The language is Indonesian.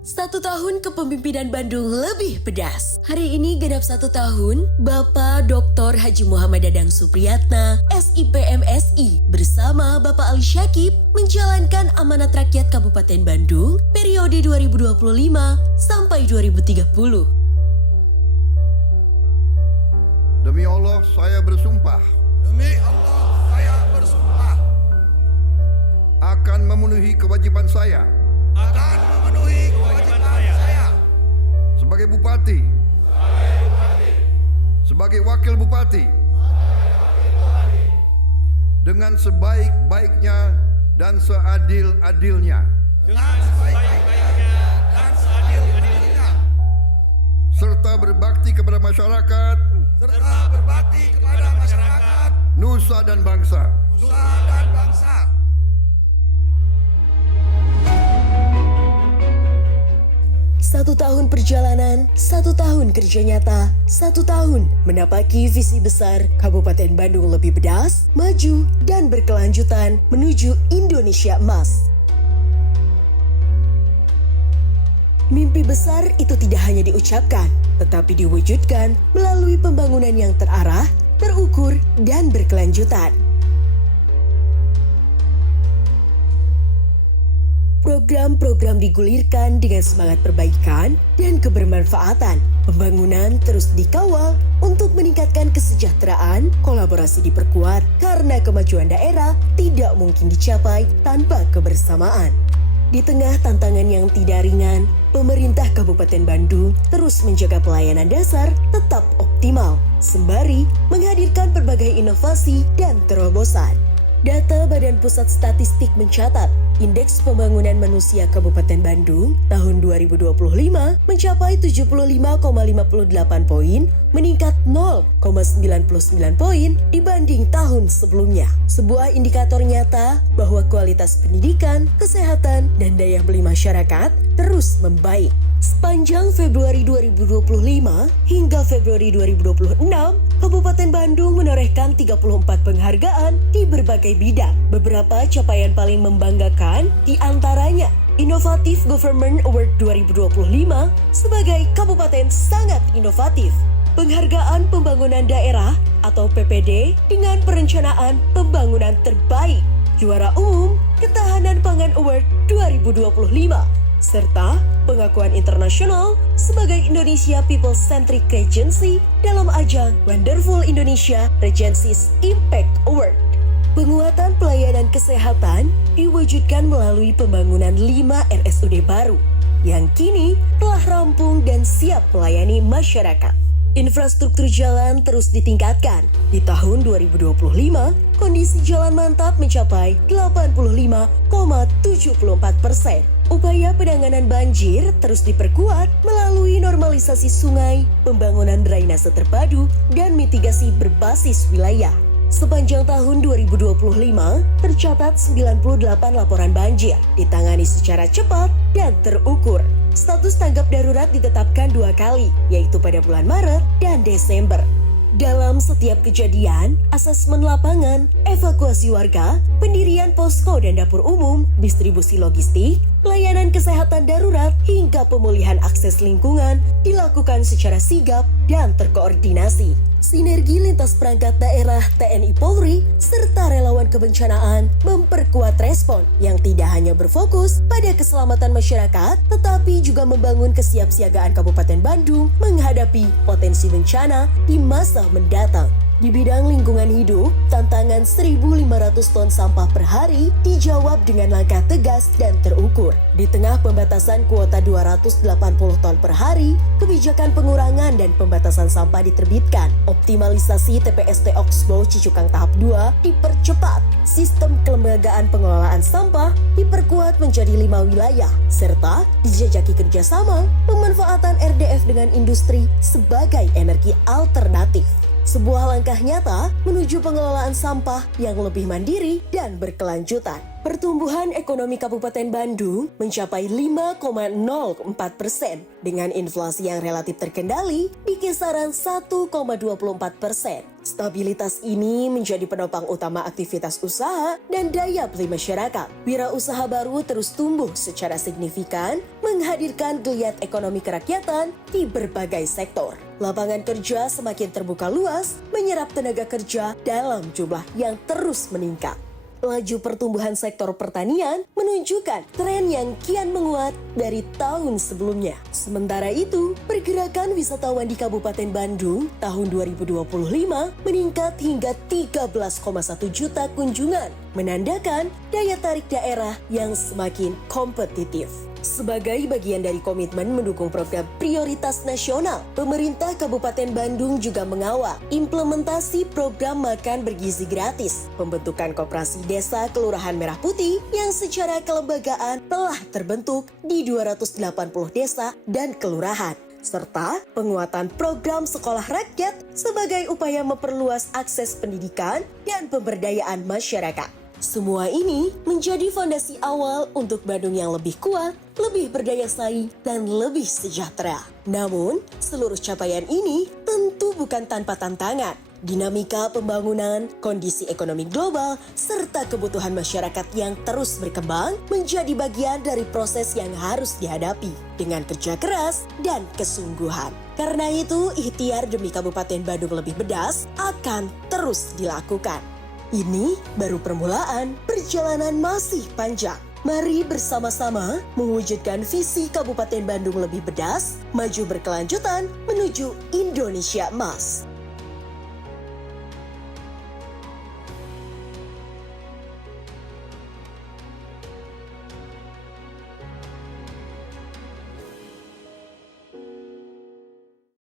1 tahun kepemimpinan Bandung lebih pedas. Hari ini genap 1 tahun, Bapak Dr. Haji Muhammad Dadang Supriyatna, SIP MSI, bersama Bapak Ali Syakib menjalankan amanat rakyat Kabupaten Bandung periode 2025 sampai 2030. Demi Allah, saya bersumpah. Demi Allah, saya bersumpah Akan memenuhi kewajiban saya. akan memenuhi kewajiban saya Sebagai Bupati. Sebagai Wakil Bupati. Dengan sebaik-baiknya dan seadil-adilnya. dengan sebaik-baiknya dan seadil-adilnya, Serta berbakti kepada masyarakat, serta berbakti kepada masyarakat, nusa dan bangsa. nusa dan bangsa. Satu tahun perjalanan, 1 tahun kerja nyata, 1 tahun menapaki visi besar Kabupaten Bandung lebih pedas, maju, dan berkelanjutan menuju Indonesia Emas. Mimpi besar itu tidak hanya diucapkan, tetapi diwujudkan melalui pembangunan yang terarah, terukur, dan berkelanjutan. Program-program digulirkan dengan semangat perbaikan dan kebermanfaatan. Pembangunan terus dikawal untuk meningkatkan kesejahteraan, kolaborasi diperkuat karena kemajuan daerah tidak mungkin dicapai tanpa kebersamaan. Di tengah tantangan yang tidak ringan, pemerintah Kabupaten Bandung terus menjaga pelayanan dasar tetap optimal, sembari menghadirkan berbagai inovasi dan terobosan. Data Badan Pusat Statistik mencatat, Indeks Pembangunan Manusia Kabupaten Bandung tahun 2025 mencapai 75,58 poin, meningkat 0,99 poin dibanding tahun sebelumnya. Sebuah indikator nyata bahwa kualitas pendidikan, kesehatan, dan daya beli masyarakat terus membaik. Sepanjang Februari 2025 hingga Februari 2026, Kabupaten Bandung menorehkan 34 penghargaan di berbagai bidang. Beberapa capaian paling membanggakan diantaranya Innovative Government Award 2025 sebagai Kabupaten Sangat Inovatif, Penghargaan Pembangunan Daerah atau PPD dengan Perencanaan Pembangunan Terbaik, Juara Umum Ketahanan Pangan Award 2025, serta pengakuan internasional sebagai Indonesia People Centric Regency dalam ajang Wonderful Indonesia Regency's Impact Award. Penguatan pelayanan kesehatan diwujudkan melalui pembangunan 5 RSUD baru yang kini telah rampung dan siap melayani masyarakat. Infrastruktur jalan terus ditingkatkan. Di tahun 2025, kondisi jalan mantap mencapai 85,74%. Upaya penanganan banjir terus diperkuat melalui normalisasi sungai, pembangunan drainase terpadu, dan mitigasi berbasis wilayah. Sepanjang tahun 2025, tercatat 98 laporan banjir ditangani secara cepat dan terukur. Status tanggap darurat ditetapkan 2 kali, yaitu pada bulan Maret dan Desember. Dalam setiap kejadian, asesmen lapangan, evakuasi warga, pendirian posko dan dapur umum, distribusi logistik, pelayanan kesehatan darurat, hingga pemulihan akses lingkungan dilakukan secara sigap dan terkoordinasi. Sinergi lintas perangkat daerah TNI Polri serta relawan kebencanaan memperkuat respon yang tidak hanya berfokus pada keselamatan masyarakat, tetapi juga membangun kesiapsiagaan Kabupaten Bandung menghadapi potensi bencana di masa mendatang. Di bidang lingkungan hidup, tantangan 1.500 ton sampah per hari dijawab dengan langkah tegas dan terukur. Di tengah pembatasan kuota 280 ton per hari, kebijakan pengurangan dan pembatasan sampah diterbitkan. Optimalisasi TPST Oxbow Cicukang tahap 2 dipercepat. Sistem kelembagaan pengelolaan sampah diperkuat menjadi 5 wilayah, serta dijajaki kerjasama pemanfaatan RDF dengan industri sebagai energi alternatif. Sebuah langkah nyata menuju pengelolaan sampah yang lebih mandiri dan berkelanjutan. Pertumbuhan ekonomi Kabupaten Bandung mencapai 5,04% dengan inflasi yang relatif terkendali di kisaran 1,24%. Stabilitas ini menjadi penopang utama aktivitas usaha dan daya beli masyarakat. Wirausaha baru terus tumbuh secara signifikan, menghadirkan geliat ekonomi kerakyatan di berbagai sektor. Lapangan kerja semakin terbuka luas, menyerap tenaga kerja dalam jumlah yang terus meningkat. Laju pertumbuhan sektor pertanian menunjukkan tren yang kian menguat dari tahun sebelumnya. Sementara itu, pergerakan wisatawan di Kabupaten Bandung tahun 2025 meningkat hingga 13,1 juta kunjungan, menandakan daya tarik daerah yang semakin kompetitif. Sebagai bagian dari komitmen mendukung program prioritas nasional, pemerintah Kabupaten Bandung juga mengawal implementasi program makan bergizi gratis, pembentukan koperasi desa Kelurahan Merah Putih yang secara kelembagaan telah terbentuk di 280 desa dan kelurahan, serta penguatan program sekolah rakyat sebagai upaya memperluas akses pendidikan dan pemberdayaan masyarakat. Semua ini menjadi fondasi awal untuk Bandung yang lebih kuat, lebih berdaya saing, dan lebih sejahtera. Namun, seluruh capaian ini tentu bukan tanpa tantangan. Dinamika pembangunan, kondisi ekonomi global, serta kebutuhan masyarakat yang terus berkembang menjadi bagian dari proses yang harus dihadapi dengan kerja keras dan kesungguhan. Karena itu, ikhtiar demi Kabupaten Bandung lebih bedas akan terus dilakukan. Ini baru permulaan, perjalanan masih panjang. Mari bersama-sama mewujudkan visi Kabupaten Bandung lebih bedas, maju berkelanjutan menuju Indonesia Emas.